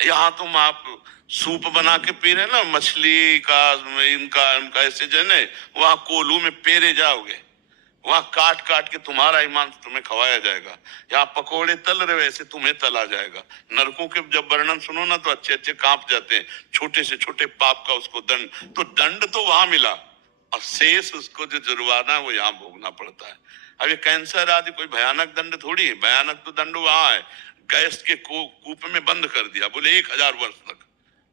यहाँ तुम आप सूप बना के पी रहे ना मछली का, इनका इनका ऐसे जने, वहां कोल्हू में पेरे जाओगे, वहां काट काट के तुम्हारा ईमान तुम्हें खवाया जाएगा। यहाँ पकोड़े तल रहे वैसे तुम्हें तला जाएगा। नरकों के जब वर्णन सुनो ना तो अच्छे अच्छे कांप जाते हैं। छोटे से छोटे पाप का उसको दंड, तो दंड तो वहां मिला और शेष उसको जो जुर्माना है वो यहाँ भोगना पड़ता है। अब ये कैंसर आदि कोई भयानक दंड थोड़ी है, भयानक तो दंड वहां है। गैस के कूप में बंद कर दिया, बोले 1000 वर्ष तक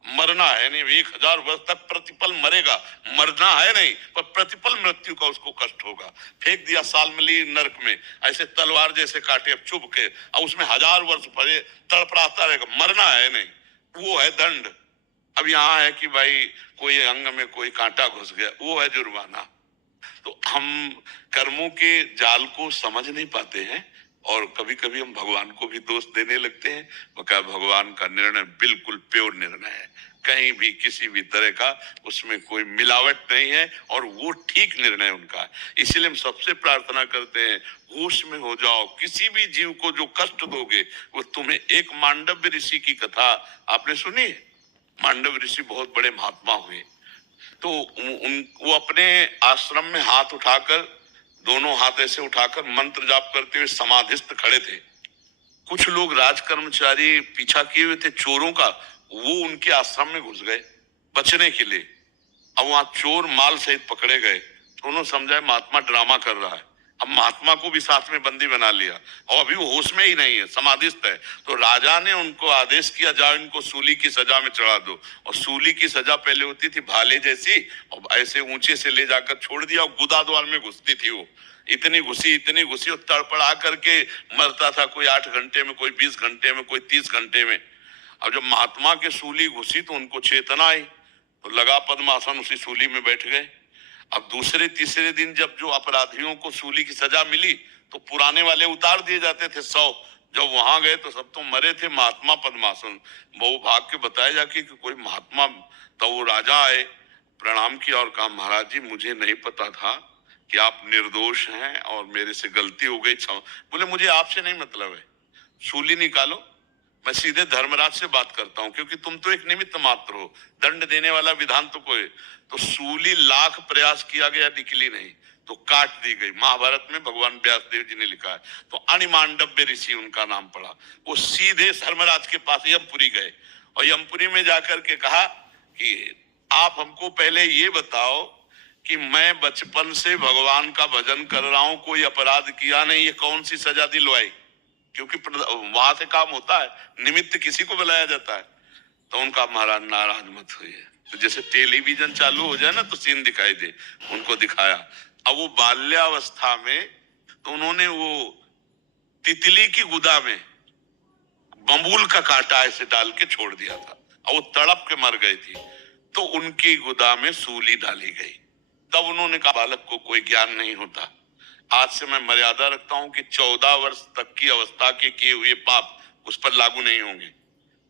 मरना है नहीं, 1000 वर्ष तक प्रतिपल मरेगा, मरना है नहीं पर प्रतिपल मृत्यु का उसको कष्ट होगा। फेंक दिया सालमली नरक में, ऐसे तलवार जैसे काटे अब चुभ के, और उसमें 1000 वर्ष भरे तड़पड़ाता रहेगा, मरना है नहीं, वो है दंड। अब यहाँ है कि भाई कोई अंग में कोई कांटा घुस गया, वो है जुर्माना। तो हम कर्मों के जाल को समझ नहीं पाते हैं और कभी कभी हम भगवान को भी दोष देने लगते हैं। वो क्या, भगवान का निर्णय बिल्कुल प्योर निर्णय है, कहीं भी किसी भी तरह का उसमें कोई मिलावट नहीं है और वो ठीक निर्णय उनका है। इसलिए हम सबसे प्रार्थना करते हैं, होश में हो जाओ, किसी भी जीव को जो कष्ट दोगे वो तुम्हें। एक मांडव्य ऋषि की कथा आपने सुनी? मांडव ऋषि बहुत बड़े महात्मा हुए, तो वो अपने आश्रम में हाथ उठाकर, दोनों हाथ ऐसे उठाकर मंत्र जाप करते हुए समाधिस्थ खड़े थे। कुछ लोग राज कर्मचारी पीछा किए हुए थे चोरों का, वो उनके आश्रम में घुस गए बचने के लिए। अब वहां चोर माल सहित पकड़े गए, तो उन्होंने समझा महात्मा ड्रामा कर रहा है। अब महात्मा को भी साथ में बंदी बना लिया और अभी वो होश में ही नहीं है, समाधिस्थ है। तो राजा ने उनको आदेश किया, जाओ इनको सूली की सजा में चढ़ा दो। और सूली की सजा पहले होती थी भाले जैसी, और ऐसे ऊंचे से ले जाकर छोड़ दिया और गुदा द्वार में घुसती थी वो। इतनी घुसी और तड़पड़ा करके मरता था, कोई 8 घंटे में, कोई 20 घंटे में, कोई 30 घंटे में। अब जब महात्मा के सूली घुसी तो उनको चेतना आई, तो लगा पद्मासन, उसी सूली में बैठ गए। अब दूसरे तीसरे दिन जब जो अपराधियों को सूली की सजा मिली तो पुराने वाले उतार दिए जाते थे 100। जब वहां गए तो सब तो मरे थे, महात्मा पद्मासन। बहु भाग के बताया जाके कि कोई महात्मा, तो वो राजा आए, प्रणाम किया और कहा, महाराज जी मुझे नहीं पता था कि आप निर्दोष हैं और मेरे से गलती हो गई, क्षमा। बोले मुझे आपसे नहीं मतलब है, सूली निकालो, मैं सीधे धर्मराज से बात करता हूं, क्योंकि तुम तो एक निमित्त मात्र हो, दंड देने वाला विधान तो कोई। तो सूली लाख प्रयास किया गया, निकली नहीं, तो काट दी गई। महाभारत में भगवान व्यास देव जी ने लिखा है। तो अणिमांडव्य ऋषि उनका नाम पड़ा। वो सीधे धर्मराज के पास यमपुरी गए और यमपुरी में जाकर के कहा कि आप हमको पहले ये बताओ कि मैं बचपन से भगवान का भजन कर रहा हूं, कोई अपराध किया नहीं, ये कौन सी सजा दिलवाई? क्योंकि वहां से काम होता है, निमित्त किसी को बुलाया जाता है। तो उनका, महाराज नाराज मत हुई। तो जैसे टेलीविजन चालू हो जाए ना तो सीन दिखाई दे, उनको दिखाया। अब वो बाल्यावस्था में तो उन्होंने वो तितली की गुदा में बम्बूल का कांटा ऐसे डाल के छोड़ दिया था और वो तड़प के मर गई थी, तो उनकी गुदा में सूली डाली गई। तब उन्होंने कहा, बालक को कोई ज्ञान नहीं होता, आज से मैं मर्यादा रखता हूं कि 14 वर्ष तक की अवस्था के किए हुए पाप उस पर लागू नहीं होंगे,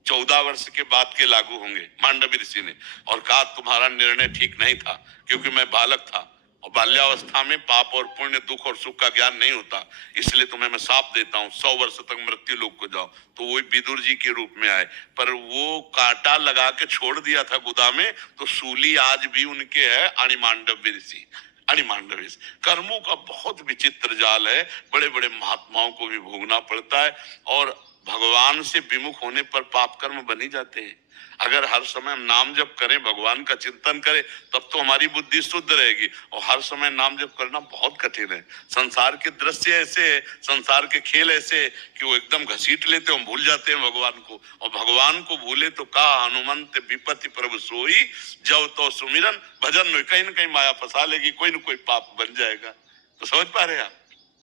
14 वर्ष के बाद के लागू होंगे। मांडवी ऋषि ने और कहा, तुम्हारा निर्णय ठीक नहीं था, क्योंकि मैं बालक था और बाल्यावस्था में पाप और पुण्य, दुख और सुख का ज्ञान नहीं होता, इसलिए तुम्हें मैं साफ देता हूं, 100 वर्ष तक मृत्यु लोक को जाओ। तो वो विदुर जी के रूप में आए, पर वो कांटा लगा के छोड़ दिया था गुदा में, तो सूली आज भी उनके है, अणिमांडव्य ऋषि। अणिमांडव्य कर्मों का बहुत विचित्र जाल है, बड़े बड़े महात्माओं को भी भोगना पड़ता है और भगवान से विमुख होने पर पाप कर्म बनी जाते हैं। अगर हर समय हम नाम जप करें, भगवान का चिंतन करें, तब तो हमारी बुद्धि शुद्ध रहेगी। और हर समय नाम जप करना बहुत कठिन है। संसार के दृश्य ऐसे है, संसार के खेल ऐसे है कि वो एकदम घसीट लेते, हम भूल जाते हैं भगवान को। और भगवान को भूले तो का हनुमंत विपत्ति प्रभु सोई, जब तो सुमिरन भजन में कहीं न कहीं माया फंसा लेगी, कोई न कोई पाप बन जाएगा। तो समझ पा रहे हैं आप?